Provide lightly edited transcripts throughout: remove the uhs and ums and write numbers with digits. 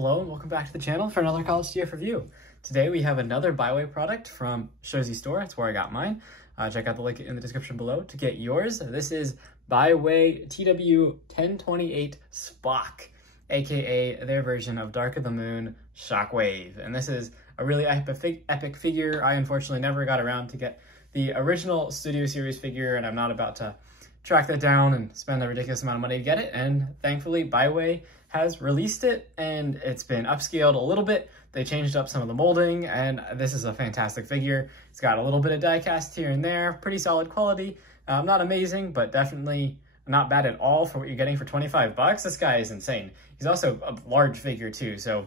Hello and welcome back to the channel for another college TF review. Today we have another BAIWEI product from Shozy Store. That's where I got mine. Check out the link in the description below to get yours. This is BAIWEI TW-1028 Spock, aka their version of Dark of the Moon Shockwave. And this is a really epic figure. I unfortunately never got around to get the original Studio Series figure, and I'm not about to track that down and spend a ridiculous amount of money to get it. And thankfully BAIWEI has released it and it's been upscaled a little bit. They changed up some of the molding and this is a fantastic figure. It's got a little bit of die cast here and there, pretty solid quality. Not amazing, but definitely not bad at all for what you're getting for 25 bucks. This guy is insane. He's also a large figure too, so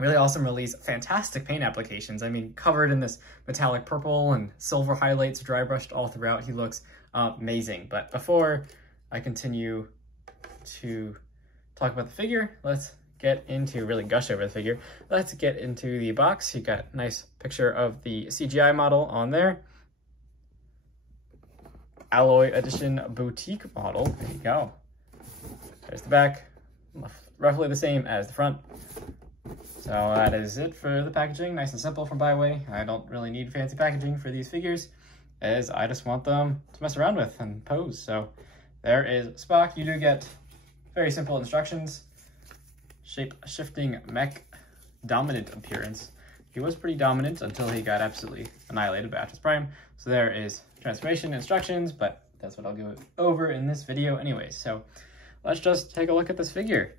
really awesome release. Fantastic paint applications. I mean, covered in this metallic purple and silver highlights, dry brushed all throughout. He looks amazing. But before I continue to talk about the figure, let's get into, really gush over the figure. Let's get into the box. You got a nice picture of the CGI model on there. Alloy Edition Boutique model. There you go. There's the back. Roughly the same as the front. So that is it for the packaging. Nice and simple from BAIWEI. I don't really need fancy packaging for these figures, as I just want them to mess around with and pose. So there is Spock. You do get very simple instructions. Shape-shifting mech dominant appearance. He was pretty dominant until he got absolutely annihilated by Optimus Prime. So there is transformation instructions, but that's what I'll go over in this video anyways. So let's just take a look at this figure.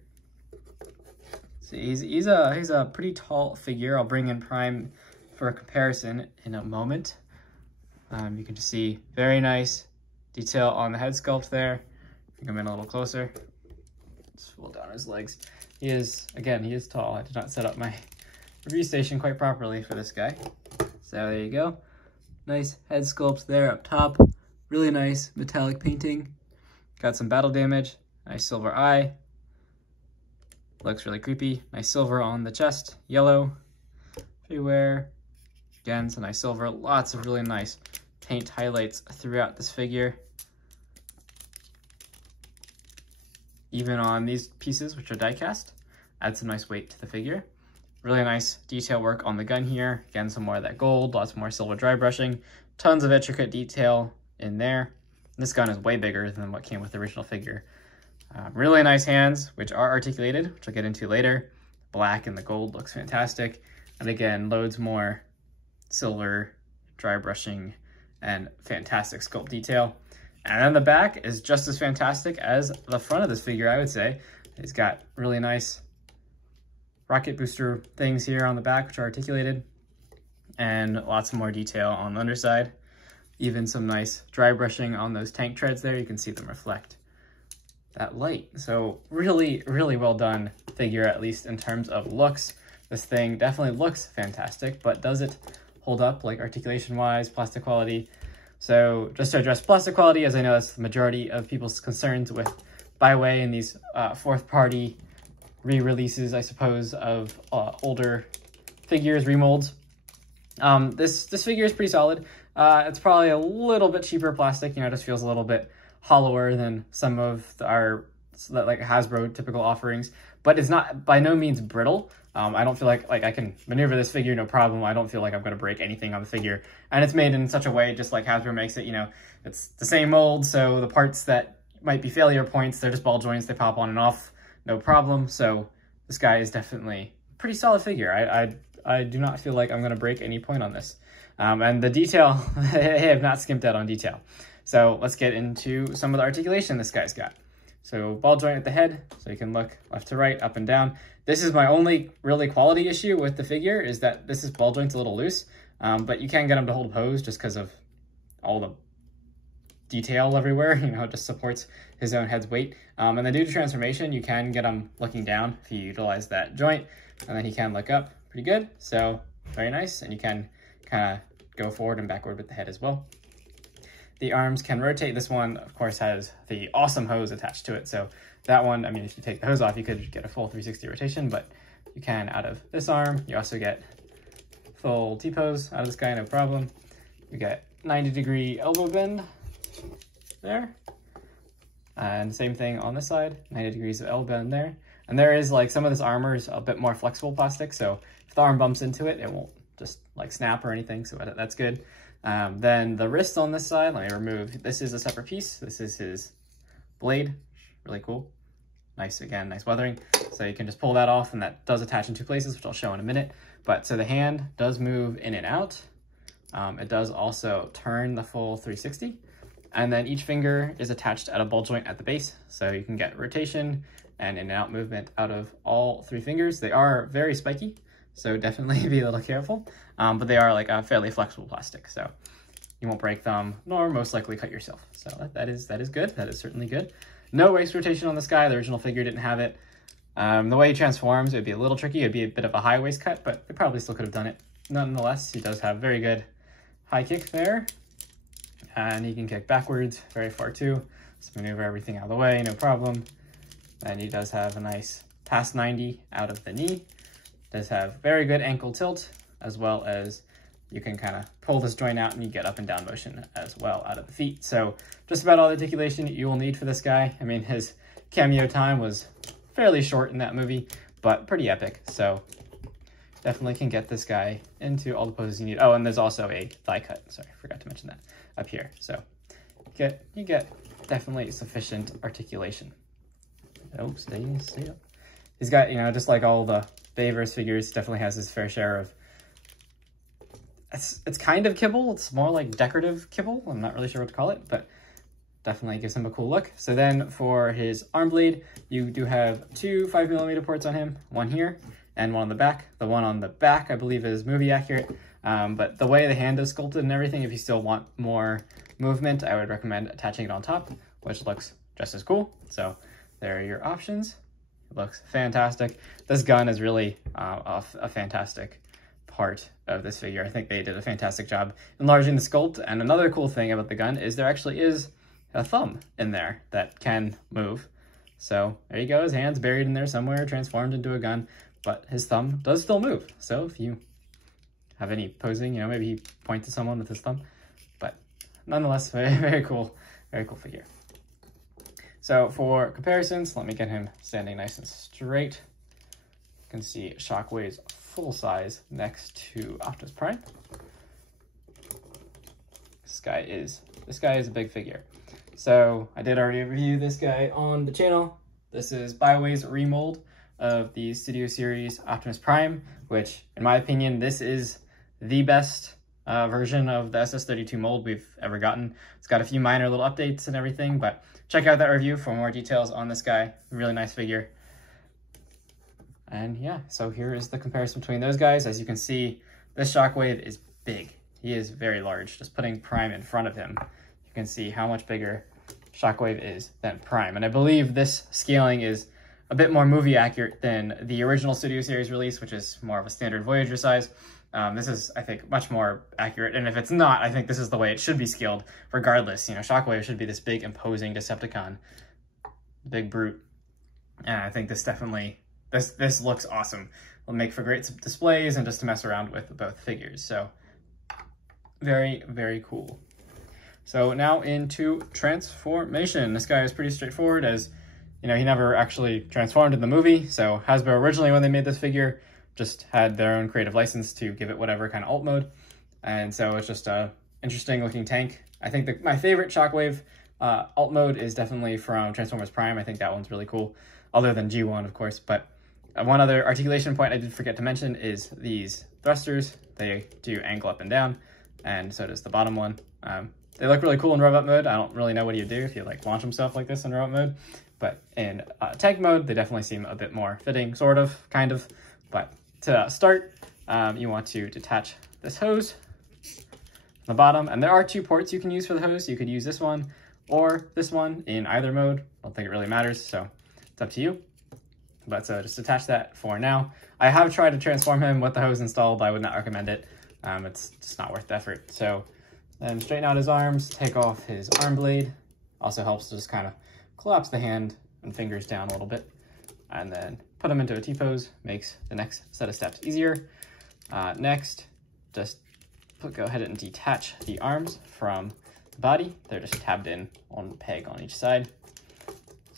See, he's a pretty tall figure. I'll bring in Prime for a comparison in a moment. You can just see very nice detail on the head sculpt there. Come in a little closer. Pull down his legs. He is tall. I did not set up my review station quite properly for this guy. So there you go. Nice head sculpt there up top. Really nice metallic painting. Got some battle damage. Nice silver eye. Looks really creepy. Nice silver on the chest. Yellow everywhere. Again, some nice silver. Lots of really nice paint highlights throughout this figure. Even on these pieces, which are die cast, add some nice weight to the figure. Really nice detail work on the gun here. Again, some more of that gold, lots more silver dry brushing, tons of intricate detail in there. This gun is way bigger than what came with the original figure. Really nice hands, which are articulated, which I'll get into later. Black and the gold looks fantastic. And again, loads more silver dry brushing and fantastic sculpt detail. And then the back is just as fantastic as the front of this figure, I would say. It's got really nice rocket booster things here on the back, which are articulated, and lots more detail on the underside. Even some nice dry brushing on those tank treads there. You can see them reflect that light. So really, really well done figure, at least in terms of looks. This thing definitely looks fantastic, but does it hold up, like articulation-wise, plastic quality? So just to address plastic quality, as I know that's the majority of people's concerns with BAIWEI and these fourth-party re-releases, I suppose, of older figures, remolds. This figure is pretty solid. It's probably a little bit cheaper plastic. You know, it just feels a little bit hollower than some of our like Hasbro typical offerings, but it's not by no means brittle. I don't feel like I can maneuver this figure no problem. I don't feel like I'm going to break anything on the figure. And it's made in such a way, just like Hasbro makes it, you know, it's the same mold. So the parts that might be failure points, they're just ball joints. They pop on and off, no problem. So this guy is definitely a pretty solid figure. I do not feel like I'm going to break any point on this. And the detail, I have not skimped out on detail. So let's get into some of the articulation this guy's got. So ball joint at the head, so you can look left to right, up and down. This is my only really quality issue with the figure, is that this ball joint's a little loose, but you can get him to hold a pose just because of all the detail everywhere. You know, it just supports his own head's weight. And then due to transformation, you can get him looking down if you utilize that joint, and then he can look up pretty good. So very nice, and you can kind of go forward and backward with the head as well. The arms can rotate. This one, of course, has the awesome hose attached to it. So that one, I mean, if you take the hose off, you could get a full 360 rotation, but you can out of this arm. You also get full T-pose out of this guy, no problem. We got 90-degree elbow bend there. And same thing on this side, 90 degrees of elbow bend there. And there is like some of this armor is a bit more flexible plastic, so if the arm bumps into it, it won't just like snap or anything, so that's good. Then the wrist on this side, let me remove, this is a separate piece. This is his blade, really cool. Nice, again, nice weathering. So you can just pull that off, and that does attach in two places, which I'll show in a minute. But so the hand does move in and out. It does also turn the full 360. And then each finger is attached at a ball joint at the base. So you can get rotation and in and out movement out of all three fingers. They are very spiky, so definitely be a little careful. But they are like a fairly flexible plastic, so you won't break them, nor most likely cut yourself. So that is good. That is certainly good. No waist rotation on this guy. The original figure didn't have it. The way he transforms, it would be a little tricky. It would be a bit of a high waist cut, but they probably still could have done it. Nonetheless, he does have very good high kick there. And he can kick backwards very far too. Just maneuver everything out of the way, no problem. And he does have a nice past 90 out of the knee. Does have very good ankle tilt, as well as you can kind of pull this joint out and you get up and down motion as well out of the feet. So just about all the articulation you will need for this guy. I mean, his cameo time was fairly short in that movie, but pretty epic. So definitely can get this guy into all the poses you need. Oh, and there's also a thigh cut. Sorry, forgot to mention that up here. So you get definitely sufficient articulation. Oh, stay up. He's got, you know, just like all the BAIWEI figures, definitely has his fair share of, it's kind of kibble. It's more like decorative kibble. I'm not really sure what to call it, but definitely gives him a cool look. So then for his arm blade, you do have two 5mm ports on him, one here and one on the back. The one on the back, I believe, is movie accurate, but the way the hand is sculpted and everything, if you still want more movement, I would recommend attaching it on top, which looks just as cool. So there are your options. It looks fantastic. This gun is really a fantastic part of this figure. I think they did a fantastic job enlarging the sculpt. And another cool thing about the gun is there actually is a thumb in there that can move. So there you go. His hand's buried in there somewhere, transformed into a gun, but his thumb does still move. So if you have any posing, you know, maybe he points to someone with his thumb, but nonetheless, very cool figure. So for comparisons, let me get him standing nice and straight. You can see Shockwave's full size next to Optimus Prime. This guy is a big figure. So I did already review this guy on the channel. This is BAIWEI's remold of the Studio Series Optimus Prime, which in my opinion, this is the best version of the SS32 mold we've ever gotten. It's got a few minor little updates and everything, but check out that review for more details on this guy. Really nice figure. And yeah, so here is the comparison between those guys. As you can see, this Shockwave is big. He is very large. Just putting Prime in front of him, you can see how much bigger Shockwave is than Prime. And I believe this scaling is a bit more movie accurate than the original Studio Series release, which is more of a standard Voyager size. This is, I think, much more accurate. And if it's not, I think this is the way it should be scaled regardless. You know, Shockwave should be this big, imposing Decepticon, big brute. And I think this definitely, this looks awesome. It'll make for great displays and just to mess around with both figures. So very, very cool. So now into transformation. This guy is pretty straightforward, as you know, he never actually transformed in the movie. So Hasbro originally, when they made this figure, just had their own creative license to give it whatever kind of alt mode. And so it's just a interesting looking tank. I think my favorite Shockwave alt mode is definitely from Transformers Prime. I think that one's really cool, other than G1, of course. But one other articulation point I did forget to mention is these thrusters. They do angle up and down, and so does the bottom one. They look really cool in robot mode. I don't really know what you do if you like launch himself like this in robot mode, but in tank mode, they definitely seem a bit more fitting, sort of, kind of. But to start, you want to detach this hose from the bottom, and there are two ports you can use for the hose. You could use this one or this one in either mode. I don't think it really matters, so it's up to you. But so just attach that for now. I have tried to transform him with the hose installed. I would not recommend it. It's just not worth the effort. So then straighten out his arms, take off his arm blade. Also helps to just kind of collapse the hand and fingers down a little bit, and then put them into a T-pose. Makes the next set of steps easier. Next, just go ahead and detach the arms from the body. They're just tabbed in on the peg on each side.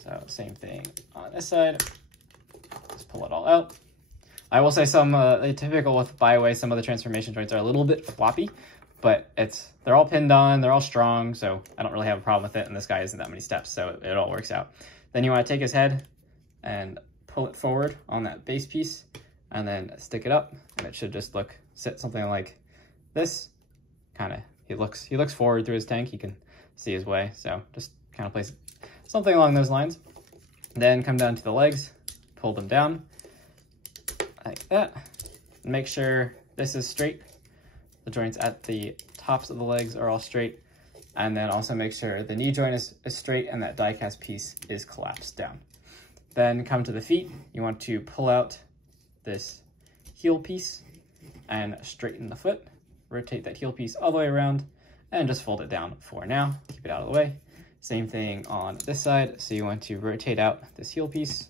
So same thing on this side. pull it all out. I will say some, typical with BAIWEI, some of the transformation joints are a little bit floppy, but they're all pinned on, they're all strong, so I don't really have a problem with it, and this guy isn't that many steps, so it all works out. Then you want to take his head and pull it forward on that base piece, and then stick it up, and it should just sit something like this. Kind of, he looks forward through his tank, he can see his way, so just kind of place something along those lines. Then come down to the legs, pull them down, like that. Make sure this is straight. The joints at the tops of the legs are all straight. And then also make sure the knee joint is straight and that die cast piece is collapsed down. Then come to the feet. You want to pull out this heel piece and straighten the foot. Rotate that heel piece all the way around and just fold it down for now. Keep it out of the way. Same thing on this side. So you want to rotate out this heel piece,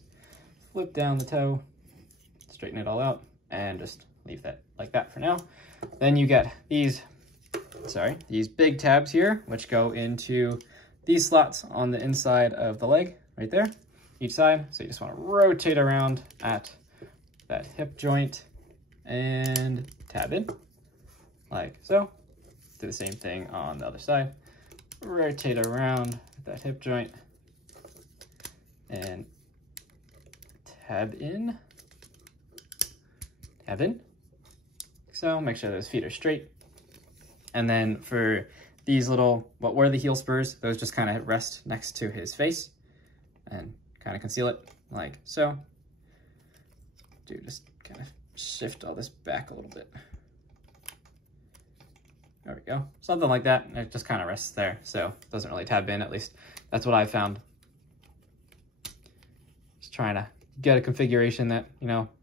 flip down the toe, straighten it all out, and just leave that like that for now. Then you get these big tabs here, which go into these slots on the inside of the leg, right there, each side. So you just want to rotate around at that hip joint and tab in, like so. Do the same thing on the other side. Rotate around at that hip joint and tab in. So make sure those feet are straight. And then for these little, what were the heel spurs, those just kind of rest next to his face and kind of conceal it like so. Just kind of shift all this back a little bit. There we go. Something like that. It just kind of rests there. So it doesn't really tab in, at least that's what I found. Just trying to get a configuration that,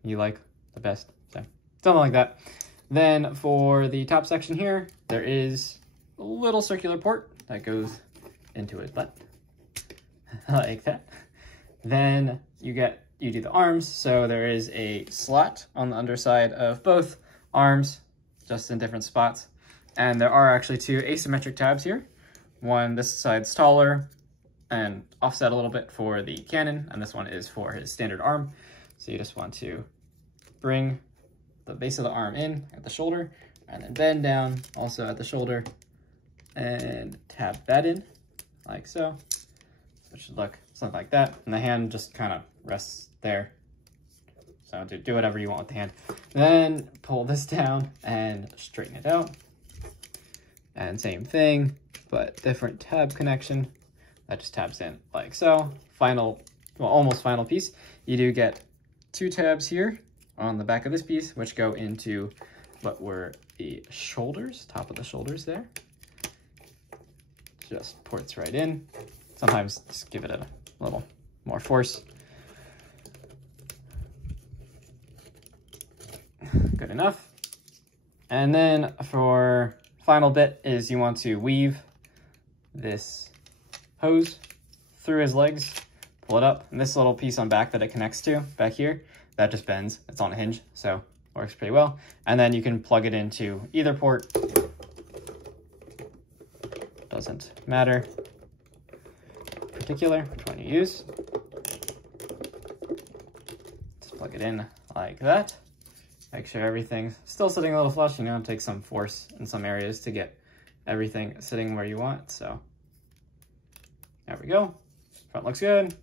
you like the best. So something like that. Then for the top section here, there is a little circular port that goes into his butt like that. Then you do the arms. So there is a slot on the underside of both arms, just in different spots. And there are actually two asymmetric tabs here. One, this side's taller and offset a little bit for the cannon, and this one is for his standard arm. So you just want to bring the base of the arm in at the shoulder, and then bend down also at the shoulder, and tab that in, like so. So it should look something like that. And the hand just kind of rests there. So do whatever you want with the hand. Then pull this down and straighten it out. And same thing, but different tab connection. That just tabs in like so. Almost final piece. You do get two tabs here on the back of this piece, which go into what were the shoulders, top of the shoulders there. Just ports right in. Sometimes just give it a little more force. Good enough. And then for final bit is you want to weave this hose through his legs, pull it up, and this little piece on back that it connects to back here, that just bends. It's on a hinge, so works pretty well. And then you can plug it into either port. Doesn't matter particular which one you use. Just plug it in like that. Make sure everything's still sitting a little flush, take some force in some areas to get everything sitting where you want. So there we go. Front looks good.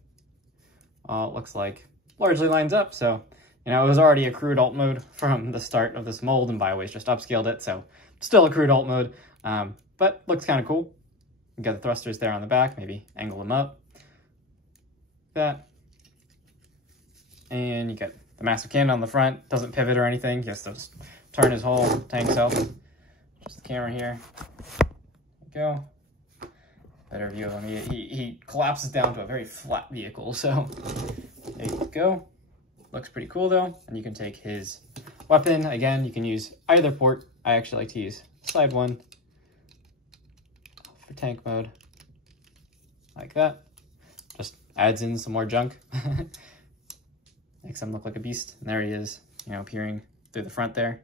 It looks like largely lines up. So, it was already a crude alt mode from the start of this mold, and BAIWEI's just upscaled it. So still a crude alt mode, but looks kind of cool. You got the thrusters there on the back, maybe angle them up. That. And you get the massive cannon on the front, doesn't pivot or anything, just turn his whole tank self. Just the camera here. There you go. Better view of him. He collapses down to a very flat vehicle, so there you go. Looks pretty cool though, and you can take his weapon. Again, you can use either port. I actually like to use side one for tank mode, like that. Just adds in some more junk. Makes him look like a beast. And there he is, peering through the front there.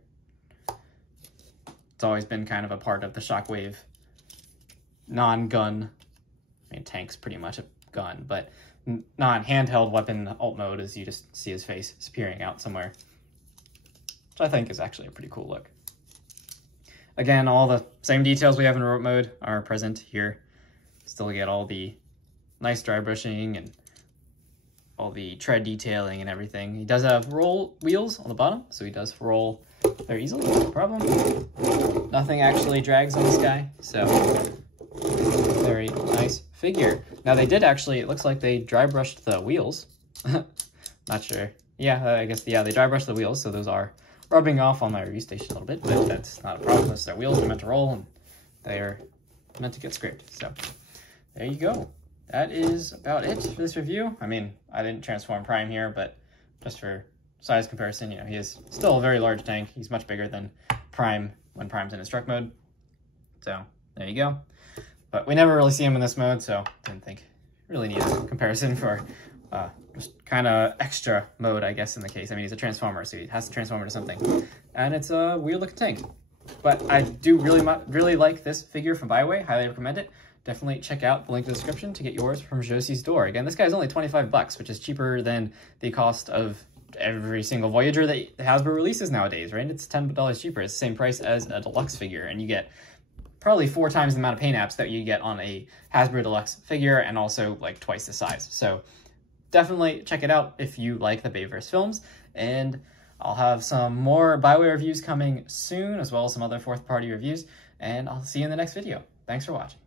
It's always been kind of a part of the Shockwave non-gun. Tanks pretty much gun, but not handheld weapon alt mode, as you just see his face appearing out somewhere, which I think is actually a pretty cool look. Again, all the same details we have in remote mode are present here. Still get all the nice dry brushing and all the tread detailing and everything. He does have roll wheels on the bottom, so he does roll very easily, no problem. Nothing actually drags on this guy, so very nice figure. Now they did actually, it looks like they dry brushed the wheels. Not sure. Yeah, I guess, yeah, they dry brushed the wheels, so those are rubbing off on my review station a little bit, but that's not a problem. Those are wheels, they're meant to roll, and they're meant to get scraped. So there you go. That is about it for this review. I mean, I didn't transform Prime here, but just for size comparison, you know, he is still a very large tank. He's much bigger than Prime when Prime's in his truck mode. So there you go. But we never really see him in this mode, so didn't think really need a comparison for just kind of extra mode, I guess, in the case. I mean, he's a transformer, so he has to transform into something. And it's a weird looking tank. But I do really like this figure from BAIWEI. Highly recommend it. Definitely check out the link in the description to get yours from Josie's store. Again, this guy's only 25 bucks, which is cheaper than the cost of every single Voyager that Hasbro releases nowadays, right? It's $10 cheaper. It's the same price as a deluxe figure, and you get probably 4 times the amount of paint apps that you get on a Hasbro deluxe figure, and also like twice the size. So definitely check it out if you like the BAIWEI films, and I'll have some more BAIWEI reviews coming soon, as well as some other fourth-party reviews, and I'll see you in the next video. Thanks for watching.